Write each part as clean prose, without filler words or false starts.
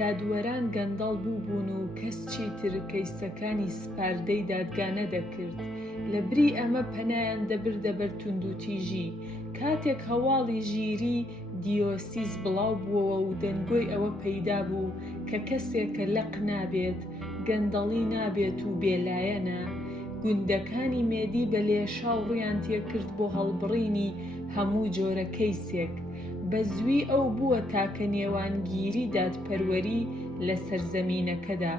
دادوەران گەندەڵ بووبوون و کەس چیتر کەیسەکانی سپاردەی دادگانە دەکرد. لە بری ئەمە پەنایان دەبردە بەر توندوتیژی. کاتێک هەواڵی ژیری دیۆسیس بڵاو بووەوە و دەنگۆی ئەوە پەیدا بوو کە کەسێکە لەق نابێت، گەندەڵی نابێت و بێلایەنە، گوندەکانی مێدی بە لێشاو ڕوویان تێکرد بۆ هەڵبڕینی هەموو جۆرە کەیسێک. بە زووی ئەو بووە تاکە نێوانگیری دادپەروەری لە سەرزەمینەکەدا.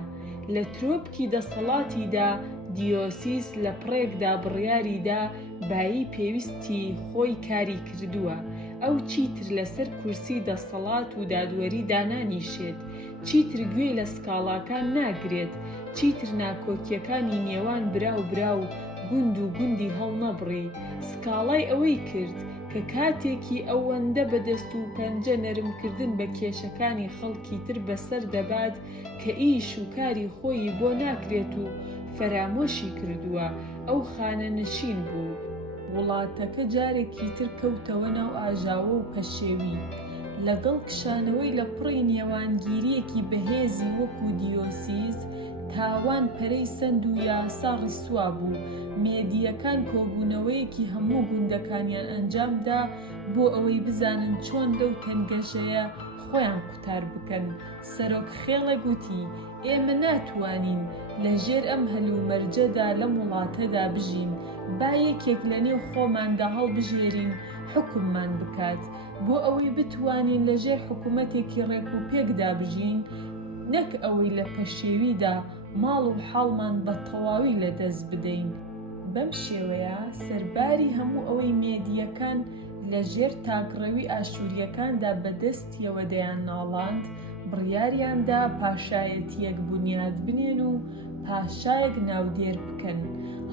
لە ترۆپکی دەسەڵاتیدا دیۆسیس لە پڕێکدا بڕیاریدا بایی پێویستی خۆی کاری کردووە. ئەو چیتر لەسەر کورسی دەسەڵات و دادوەری دانانیشێت، چیتر گوێ لە سکاڵاکان ناگرێت، چیتر ناکۆکیەکانی نێوان برا و گوند و گوندی هەڵ نەبڕی. سکاڵای ئەوەی کرد کە کاتێکی ئەوەندە بەدەست و پەنجە نەرمکردن بە کێشەکانی خەڵکی تر بەسەر دەبات کە ئیش و کاری خۆی بۆ ناکرێت و فەرامۆشی کردووە. ئەو خانە نشین بوو. وڵاتەکە جارێکی تر کەوتەوە ناو ئاژاوە و پەشێوی. لەگەڵ کشانەوەی لە پڕی نێوانگیریەکی بەهێزی وەکو دیۆسیس، تاوان پەرەی سەند و یاسا ڕیسوا بوو. مێدیەکان کۆبوونەوەیەکی هەموو گوندەکانیان ئەنجامدا بۆ ئەوەی بزانن چۆن لەو تەنگەشەیە خۆیان قوتار بکەن. سەرۆک خێڵە گوتی: ئێمە ناتوانین لە ژێر ئەم هەلومەرجەدا لەم وڵاتەدا بژین، با یەکێک لە نێو خۆماندا هەڵبژێرین حکوممان بکات. بۆ ئەوەی بتوانین لە ژێر حکوومەتێکی ڕێک و پێکدا بژین، نەک ئەوەی لە پەشێویدا ماڵ و حاڵمان بە تەواوی لەدەست بدەین. بەم شێوەیە سەرباری هەموو ئەوەی مێدیەکان لە ژێر تاکڕەوی ئاشووریەکاندا بەدەستیەوە دەیان ناڵاند، بڕیاریاندا پاشایەتیەک بنیاد بنێن و پاشایەک ناودێر بکەن.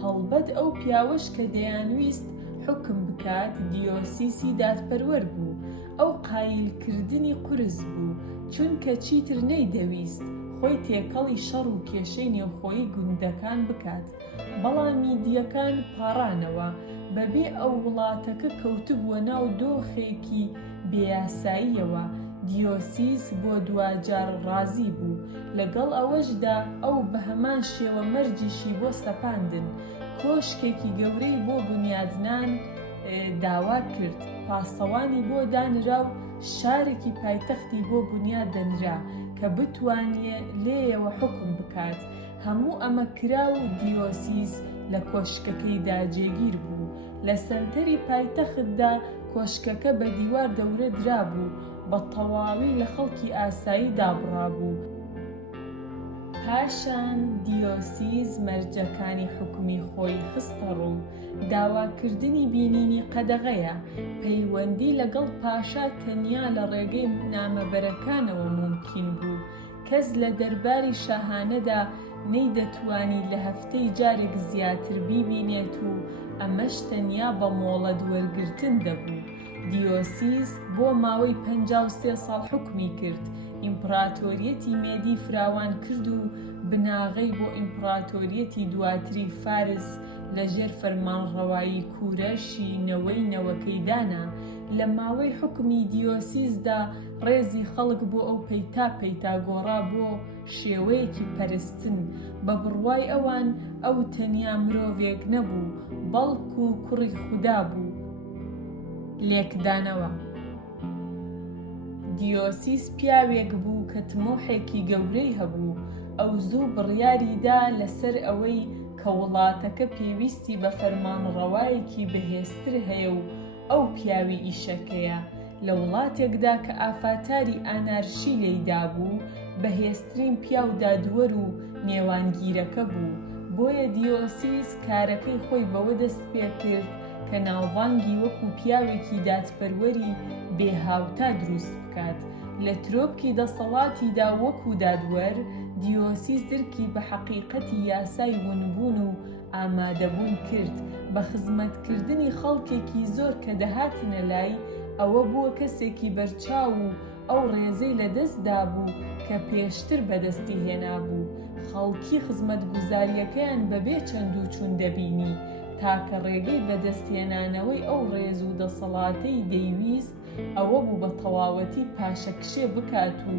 هەڵبەت ئەو پیاوەش کە دەیانویست حکم بکات دیۆسیسی دادپەروەر بوو. ئەو قایلکردنی قورس بوو، چونکە چیتر نەیدەویست خۆی تێکەڵی شەڕ و کێشەی نێوخۆیی گوندەکان بکات. بەڵام میدیەکان پاڕانەوە، بەبێ ئەو وڵاتەکە کەوتبووە ناو دۆخێکی بێیاساییەوە. دیۆسیس بۆ دوجار ڕازی بوو. لەگەڵ ئەوەشدا ئەو بە هەمان شێوە مەرجیشی بۆ سەپاندن. کۆشکێکی گەورەی بۆ بنیادنان داوا کرد، پاسەوانی بۆ دانرا و شارێکی پایتەختی بۆ بنیاد دەنرا کە بتوانێ لێیەوە حکم بکات. هەموو ئەمە کرا و دیۆسیس لە کۆشکەکەیدا جێگیر بوو. لە سەنتەری پایتەختدا کۆشکەکە بە دیوار دەورە درا بوو، بە تەواوی لە خەڵکی ئاسایی دابڕابوو. پاشان دیۆسیس مەرجەکانی حکومی خۆی خستە ڕوو. داواکردنی بینینی قەدەغەیە. پەیوەندی لەگەڵ پاشا تەنیا لە ڕێگەی نامەبەرەکانەوە ممکن بوو. کەس لە دەرباری شاهانەدا نەیدەتوانی لە هەفتەی جارێک زیاتر بیبینێت و ئەمەش تەنیا بە مۆڵەت وەرگرتن دەبوو. دیۆسیس بۆ ماوەی 53 ساڵ حکمی کرد. ئیمپراتۆریەتی مێدی فراوان کرد و بناغەی بۆ ئیمپراتۆریەتی دواتری فارس لە ژێر فەرمانڕەوایی کوورەشی نەوەی دانا. لە ماوەی حکمی دیۆسیسدا ڕێزی خەڵک بۆ ئەو پەیتا گۆڕا بۆ شێوەیەکی پەرستن. بە بڕوای ئەوان ئەو تەنیا مرۆڤێک نەبوو، بەڵکو کوڕی خودا بوو. لێکدانەوە. دیۆسیس پیاوێک بوو کە تمۆحێکی گەورەی هەبوو. ئەو زوو بڕیاریدا لەسەر ئەوەی کە وڵاتەکە پێویستی بە فەرمانڕەوایەکی بەهێزتر هەیە و ئەو پیاوی ئیشەکەیە. لە وڵاتێکدا کە ئافاتاری ئانارشی لێیدا بوو، بەهێزترین پیاو دادوەر و نێوانگیرەکە بوو. بۆیە دیۆسیس کارەکەی خۆی بەوە دەست پێ کرد کە ناوبانگی وەکو پیاوێکی دادپەروەری بێهاوتا دروست بکات. لە ترۆپکی دەسەڵاتیدا وەکو دادوەر، دیۆسیس درکی بە حەقیقەتی یاسای ونبوون و ئامادەبوون کرد. بە خزمەتکردنی خەڵکێکی زۆر کە دەهاتنە لای، ئەوە بووە کەسێکی بەرچاو و ئەو ڕێزەی لەدەستدا بوو کە پێشتر بەدەستی هێنا بوو. خەڵکی خزمەتگوزاریەکەیان بەبێ چەند و چوون دەبینی. تاکە ڕێگەی بەدەستێنانەوەی ئەو ڕێز و دەسەڵاتەی دەیویست ئەوە بوو بە تەواوەتی پاشەکشێ بکات و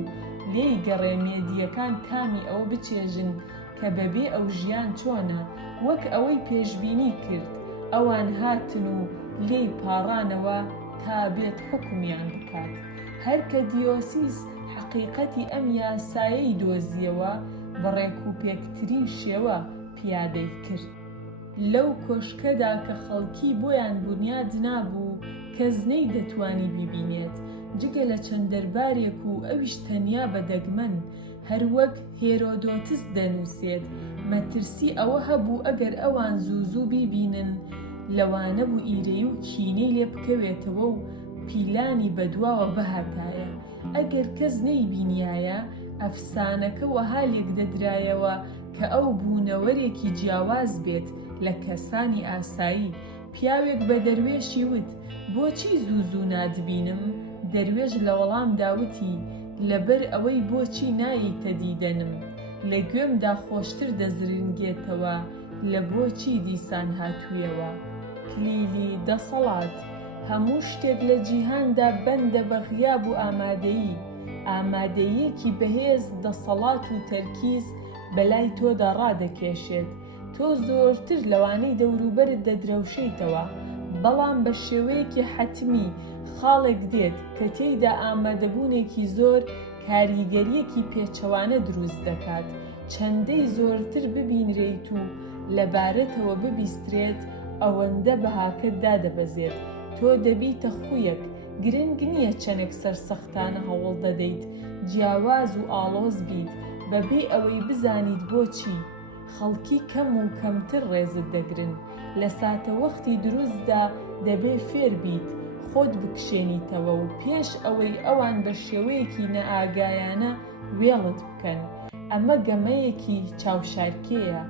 لێی گەڕێ مێدیەکان تامی ئەوە بچێژن کە بەبێ ئەو ژیان چۆنە، وەک ئەوەی پێشبینی کرد. ئەوان هاتن و لێی پاڕانەوە تا بێت حکمیان بکات. هەر کە دیۆسیس حەقیقەتی ئەم یاسایەی دۆزیەوە بە ڕێکوپێکترین شێوە پیادەی کرد. لەو کۆشکەدا کە خەڵکی بۆیان بنیاد نابوو کەس نەی دەتوانی بیبینێت جگە لە چەند دەربارێک و ئەویش تەنیا بە دەگمەن، هەروەک هێرۆدۆتس دەنووسێت. مەترسی ئەوە هەبوو ئەگەر ئەوان زوو بیبینن لەوانە بوو ئیرەی و کینەی لێ بکەوێتەوە و پیلانی بەدواوە بەهاتایە. ئەگەر کەس نەیبینیایە ئەفسانەکە وەها لێک دەدرایەوە کە ئەو بوونەوەرێکی جیاواز بێت لە کەسانی ئاسایی. پیاوێک بە دەروێشی وت: بۆچی زوو نادبینم؟ دەروێش لە وەڵام داوتی: لەبەر ئەوەی بۆچی ناییتە دیدەنم، لە گوێمدا خۆشتر دەزرنگێتەوە لە بۆچی دیسان هاتوویەوە. کلیلی دەسەڵات. هەموو شتێک لە جیهاندا بەندە بە غیاب و ئامادەیی. ئامادەیەکی بەهێز دەسەڵات و تەرکیز بەلای تۆدا ڕادەکێشێت. تۆ زۆرتر لەوانەی دەوروبەرت دەدرەوشیتەوە، بەڵام بە شێوەیەکی حەتمی خاڵێک دێت کە تێیدا ئامادەبوونێکی زۆر کاریگەریەکی پێچەوانە دروست دەکات. چەندەی زۆرتر ببینرێیت و لەبارەتەوە ببیسترێت ئەوەندە بەهاکەت دادەبەزێت. تۆ دەبیتە خویەک. گرنگ نییە چەندێک سەرسەختانە هەوڵ دەدەیت جیاواز و ئاڵۆز بیت بەبێ ئەوەی بزانیت بۆچی. خەڵکی کەم و کەمتر ڕێزت دەگرن. لە ساتەوەختی دروستدا دەبێ فێر بیت خۆت بکشێنیتەوە و پێش ئەوەی ئەوان بە شێوەیەکی نەئاگایانە وێڵت بکەن. ئەمە گەمەیەکی چاوشارکێیە.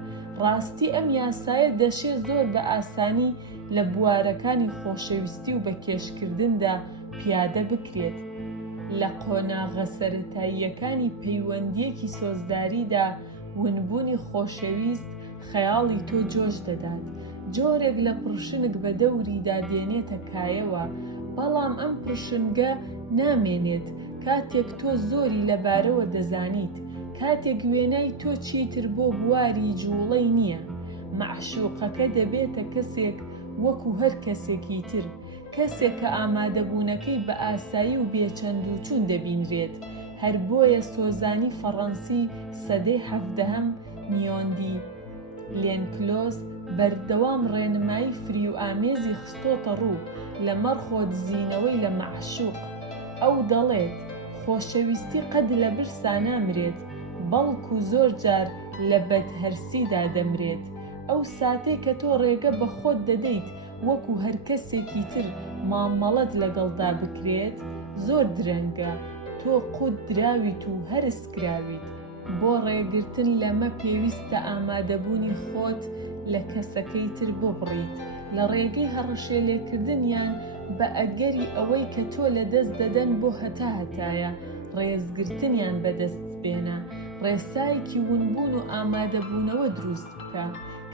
ڕاستی ئەم یاسایە دەشێ زۆر بە ئاسانی لە بوارەکانی خۆشەویستی و بەکێشکردندا پیادە بکرێت. لە قۆناغە سەرەتاییەکانی پەیوەندیەکی سۆزداریدا ونبوونی خۆشەویست خەیاڵی تۆ جۆش دەدات. جۆرێک لە پڕشنگ بە دەوریدا دێنێتە کایەوە، بەڵام ئەم پڕشنگە نامێنێت کاتێک تۆ زۆری لەبارەوە دەزانیت، کاتێک وێنای تۆ چیتر بۆ بواری جوڵەی نییە. مەعشوقەکە دەبێتە کەسێک وەکو هەر کەسێکی تر، کەسێک کە ئامادەبوونەکەی بە ئاسایی و بێچەند و چوون دەبینرێت. هەر بۆیە سۆزانی فەڕەنسی سەدەی 17 نیۆندی لێنکلۆز بەردەوام ڕێنمایی فری و ئامێزی خستۆتە ڕوو لە مەرخۆ دزینەوەی لە مەعشوق. ئەو دەڵێت خۆشەویستی قەد لە برسا نامرێت، بەڵکو زۆر جار لە بەدهەرسیدا دەمرێت. ئەو ساتێ کە تۆ ڕێگە بە خۆت دەدەیت وەکو هەر کەسێکی تر مامەڵەت لەگەڵدا بکرێت زۆر درەنگە. تۆ قوت دراویت و هەرس کراویت. بۆ ڕێگرتن لەمە پێویستە ئامادەبوونی خۆت لە کەسەکەی تر ببڕیت، لە ڕێگەی هەڕەشێلێکردنیان بە ئەگەری ئەوەی کە تۆ لە دەست دەدەن بۆ هەتایە ڕێزگرتنیان بەدەست بێنە. ڕێسایەکی ونبوون و ئامادەبوونەوە دروست بکە.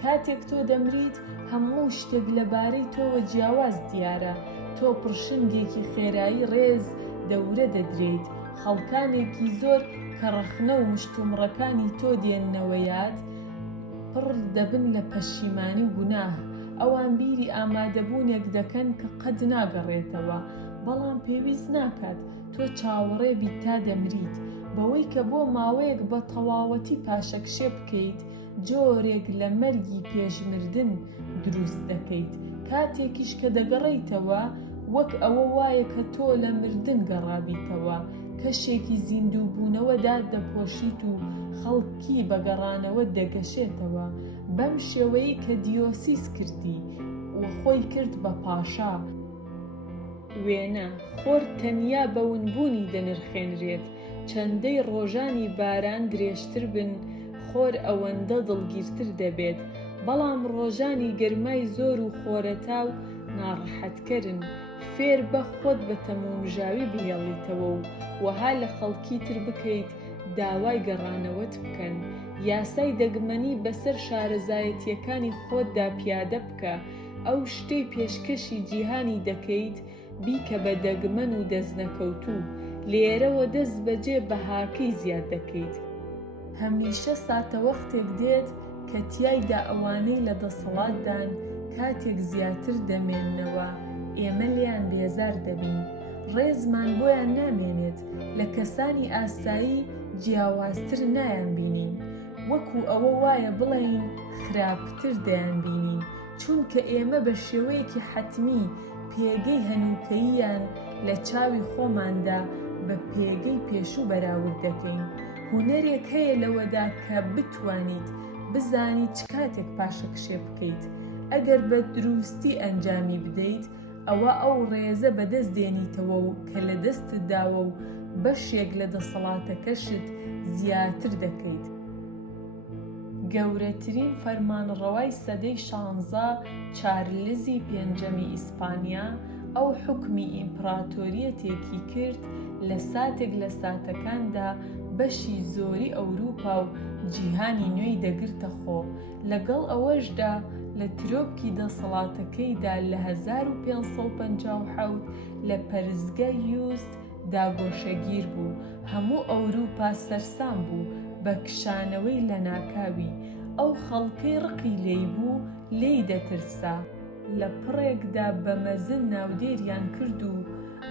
کاتێک تۆ دەمریت هەموو شتێک لەبارەی تۆوە جیاواز دیارە. تۆ پڕشنگێکی خێرایی ڕێز دەورە دەدرێیت. خەڵکانێکی زۆر کە ڕەخنە و مشتومڕەکانی تۆ دێننەوەیات پڕ دەبن لە پەشیمانی و گوناه. ئەوان بیری ئامادەبوونێک دەکەن کە قەد ناگەڕێتەوە، بەڵام پێویست ناکات تۆ چاوەڕێ بیت تا دەمریت، بەوەی کە بۆ ماوەیەک بە تەواوەتی پاشەکشێ بکەیت جۆرێک لە مەرگی پێشمردن دروست دەکەیت. کاتێکیش کە دەگەڕێیتەوە وەک ئەوە وایە کە تۆ لە مردن گەڕابیتەوە، کەشێکی زیندوو بوونەوەدا دەپۆشیت و خەڵکی بەگەڕانەوە دەگەشێتەوە بەم شێوەیە کە دیۆسیس کردی و خۆی کرد بە پاشا. وێنە خۆر تەنیا بە ونبوونی دەنرخێنرێت. چەندەی ڕۆژانی باران درێژتر بن خۆر ئەوەندە دڵگیرتر دەبێت، بەڵام ڕۆژانی گەرمای زۆر و خۆرەتاو ناڕەحەتکەرن. فێر بە خۆت بە تەمومژاوی بهێڵیتەوە و وەها لە خەڵکی تر بکەیت داوای گەڕانەوەت بکەن یاسای دەگمەنی بەسەر شارەزایەتیەکانی خۆتدا پیادە بکە. ئەو شتەی پێشکەشی جیهانی دەکەیت بیکە بە دەگمەن و دەستنەکەوتوو. لێرەوە دەست بەجێ بەهاکەی زیاد دەکەیت. هەمیشە ساتەوەختێک دێت کە تیایدا ئەوانەی لە دەسەڵاتدان کاتێک زیاتر دەمێننەوە ئێمە لیان بێزار دەبین. ڕێزمان بۆیان نامێنێت، لە کەسانی ئاسایی جیاوازتر نایان بینین، وەکو ئەوە وایە بڵێین خراپتر دەیان بینین، چونکە ئێمە بە شێوەیەکی حەتمی پێگەی هەنووکەییان لە چاوی خۆماندا بە پێگەی پێشوو بەراورد دەکەین. هونەرێک هەیە لەوەدا کە بتوانیت بزانیت چ کاتێک پاشەکشێ بکەیت. ئەگەر بە دروستی ئەنجامی بدەیت، ئەوە ئەو ڕێزە بەدەست دێنیتەوە و کە لە دەستت داوە و بەشێک لە دەسەڵاتەکەشت زیاتر دەکەیت. گەورەترین فەرمانڕەوای سەدەی 16 چارلزی پێنجەمی ئیسپانیا ئەو حوکمی ئیمپراتۆریەتێکی کرد لە ساتێک لە ساتەکاندا بەشی زۆری ئەوروپا و جیهانی نوێی دەگرتە خۆ. لەگەڵ ئەوەشدا لە ترۆپکی دەسەڵاتەکەیدا لە 1557 لە پەرستگای یوست داگۆشەگیر بوو. هەموو ئەوروپا سەرسام بوو بە کشانەوەی لە ناکاوی. ئەو خەڵکەی ڕقی لێی بوو لێی دەترسا. لە پڕێکدا بە مەزن ناودێریان کرد و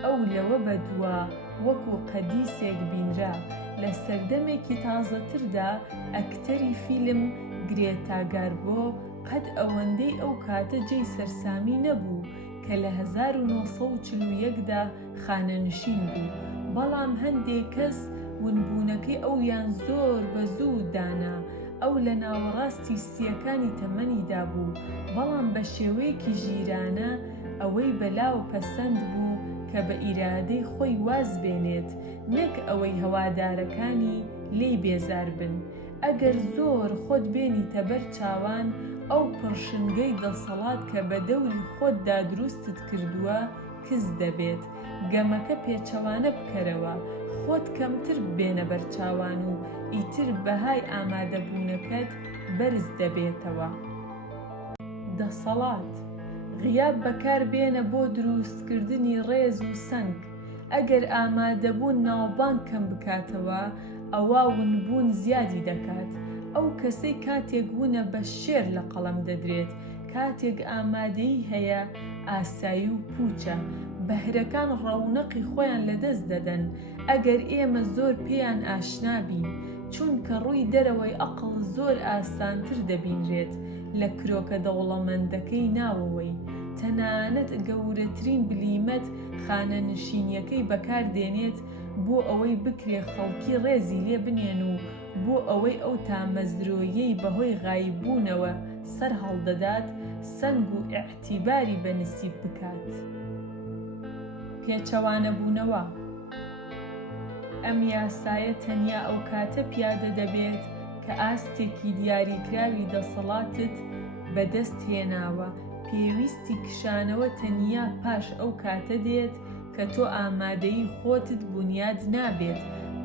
ئەو لەوە بەدووە وەکو قەدیسێک بینرا. لە سەردەمێکی تازەتردا ئەکتەری فیلم گرێتا گاربۆ قەت ئەوەندەی ئەو کاتە جێی سەرسامی نەبوو کە لە 1940دا خانەنشین بوو، بەڵام هەندێک کەس ونبوونەکەی ئەویان زۆر بەزوو دانا. ئەو لە ناوەڕاستی سیەکانی تەمەنیدا بوو، بەڵام بە شێوەیەکی ژیرانە ئەوەی بەلاو پەسەند بوو کە بە ئیرادەی خۆی واز بێنێت، نەک ئەوەی هەوادارەکانی لێی بێزار بن. ئەگەر زۆر خۆت بێنیتە بەر چاوان، ئەو پڕشنگەی دەسەڵات کە بە دەوری خۆتدا دروستت کردووە کز دەبێت. گەمەکە پێچەوانە بکەرەوە، خۆت کەمتر بێنە بەرچاوان و ئیتر بەهای ئامادەبوونەکەت بەرز دەبێتەوە. دەسەڵات غیاب بەکار بێنە بۆ دروستکردنی ڕێز و سەنگ. ئەگەر ئامادەبوون ناوبانگ کەم بکاتەوە، ئەوە ونبوون زیادی دەکات. ئەو کەسەی کاتێک بوونە بە شێر لە قەڵەم دەدرێت، کاتێک ئامادەیی هەیە ئاسایی و پوچە. بەهرەکان ڕەونەقی خۆیان لەدەست دەدەن ئەگەر ئێمە زۆر پێیان ئاشنا بین، چونکە ڕووی دەرەوەی ئەقڵ زۆر ئاسانتر دەبینرێت لە کرۆکە دەوڵەمەندەکەی ناوەوەی. تەنانەت گەورەترین بلیمەت خانەنشینیەکەی بەکاردێنێت بۆ ئەوەی بکرێ خەڵکی ڕێزی لێ بنێن و بۆ ئەوەی ئەو تامەزرۆیەی بەهۆی غایببوونەوە سەر هەڵدەدات سەنگ و ئیعتیباری بەنسیب بکات. پێچەوانەبوونەوە ئەم یاسایە تەنیا ئەو کاتە پیادە دەبێت کە ئاستێکی دیاریکراوی دەسەڵاتت بەدەست هێناوە. پێویستی کشانەوە تەنیا پاش ئەو کاتە دێت کە تۆ ئامادەیی خۆتت بنیاد نابێت.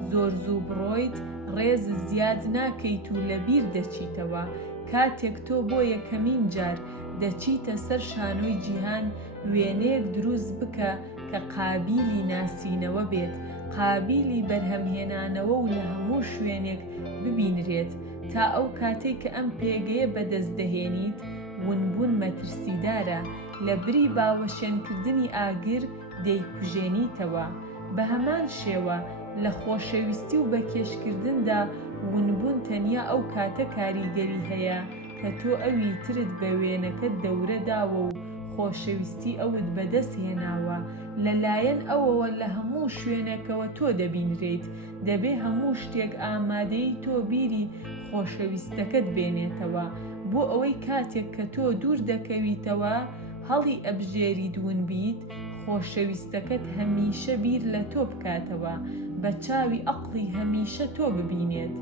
زۆر زوو بڕۆیت، ڕێز زیاد ناکەیت و لەبیر دەچیتەوە. کاتێک تۆ بۆ یەکەمین جار دەچیتە سەر شانۆی جیهان، وێنەیەک دروست بکە کە قابیلی ناسینەوە بێت، قابیلی بەرهەمهێنانەوە و لە هەموو شوێنێک ببینرێت. تا ئەو کاتێک کە ئەم پێگەیە بەدەست دەهێنیت، ونبوون مەترسیدارە، لە بری باوەشێنکردنی ئاگر دەیکوژێنیتەوە. بە هەمان شێوە لە خۆشەویستی و بەکێشکردندا ونبوون تەنیا ئەو کاتە کاریگەری هەیە کە تۆ ئەوی ترت بە وێنەکەت دەورە داوە و خۆشەویستی ئەوت بەدەست هێناوە. لەلایەن ئەوەوە لە هەموو شوێنێکەوە تۆ دەبینرێیت. دەبێ هەموو شتێک ئامادەی تۆ بیری خۆشەویستەکەت بێنێتەوە، بۆ ئەوەی کاتێک کە تۆ دوور دەکەویتەوە هەڵی ئەبژێری دوون بیت، خۆشەویستەکەت هەمیشە بیر لە تۆ بکاتەوە، بە چاوی ئەقڵی هەمیشە تۆ ببینێت.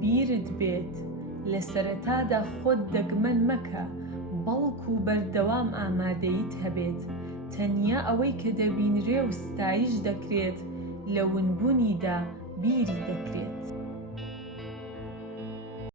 بیرت بێت لە سەرەتادا خۆت دەگمەن مەکە، بەڵکو بەردەوام ئامادەیت هەبێت. تەنیا ئەوەی کە دەبینرێ و ستایش دەکرێت لە ونبوونیدا بیری دەکرێت.